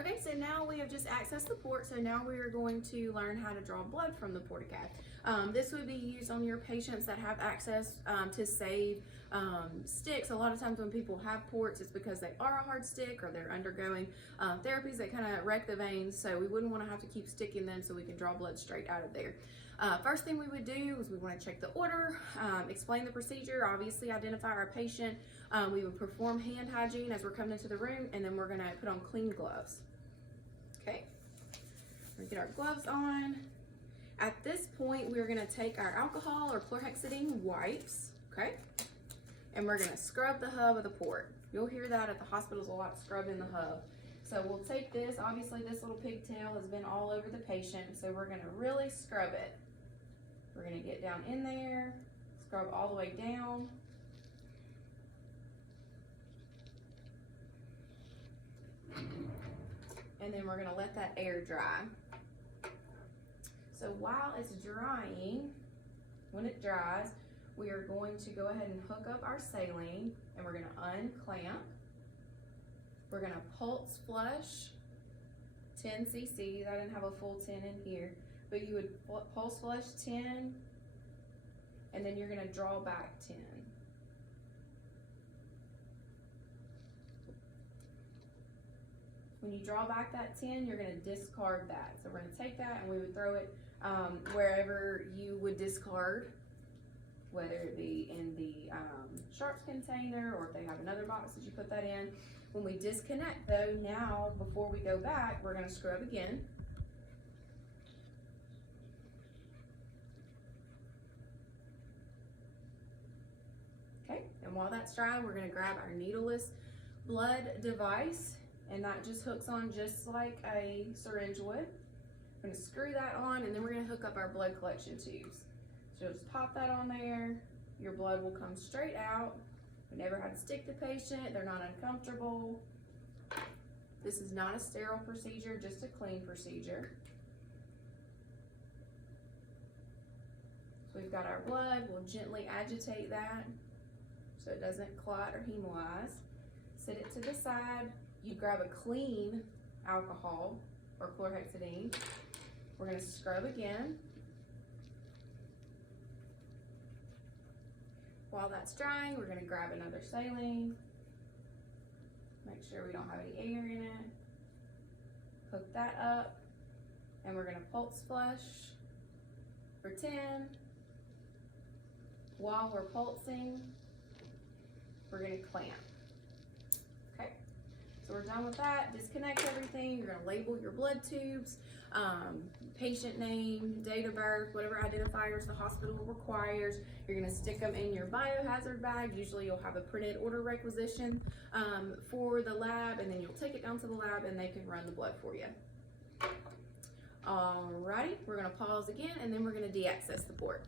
Okay, so now we have just accessed the port, so now we are going to learn how to draw blood from the portacath. This would be used on your patients that have access to save sticks. A lot of times when people have ports, it's because they are a hard stick or they're undergoing therapies that kind of wreck the veins, so we wouldn't want to have to keep sticking them, so we can draw blood straight out of there. First thing we would do is we want to check the order, explain the procedure, obviously identify our patient. We would perform hand hygiene as we're coming into the room, and then we're going to put on clean gloves. Okay, we're going to get our gloves on. At this point, we're going to take our alcohol or chlorhexidine wipes, okay, and we're going to scrub the hub of the port. You'll hear that at the hospitals a lot, scrubbing the hub. So we'll take this, obviously this little pigtail has been all over the patient, so we're going to really scrub it. We're going to get down in there, scrub all the way down. And then we're going to let that air dry. So while it's drying, when it dries, we are going to go ahead and hook up our saline, and we're going to unclamp. We're going to pulse flush 10 cc's. I didn't have a full 10 in here, but you would pulse flush 10, and then you're going to draw back 10. When you draw back that 10, you're going to discard that. So we're going to take that and we would throw it wherever you would discard, whether it be in the sharps container or if they have another box that you put that in. When we disconnect though, now before we go back, we're going to scrub again. Okay, and while that's dry, we're going to grab our needleless blood device, and that just hooks on just like a syringe would. We're going to screw that on, and then we're going to hook up our blood collection tubes. So just pop that on there. Your blood will come straight out. We never had to stick the patient. They're not uncomfortable. This is not a sterile procedure, just a clean procedure. So we've got our blood. We'll gently agitate that so it doesn't clot or hemolyze. Set it to the side. You grab a clean alcohol or chlorhexidine. We're going to scrub again. While that's drying, we're going to grab another saline. Make sure we don't have any air in it. Hook that up, and we're going to pulse flush for 10. While we're pulsing, we're going to clamp. Okay, so we're done with that. Disconnect everything. You're going to label your blood tubes, patient name, date of birth, whatever identifiers the hospital requires. You're going to stick them in your biohazard bag. Usually you'll have a printed order requisition for the lab, and then you'll take it down to the lab and they can run the blood for you. Alrighty, we're going to pause again, and then we're going to deaccess the port.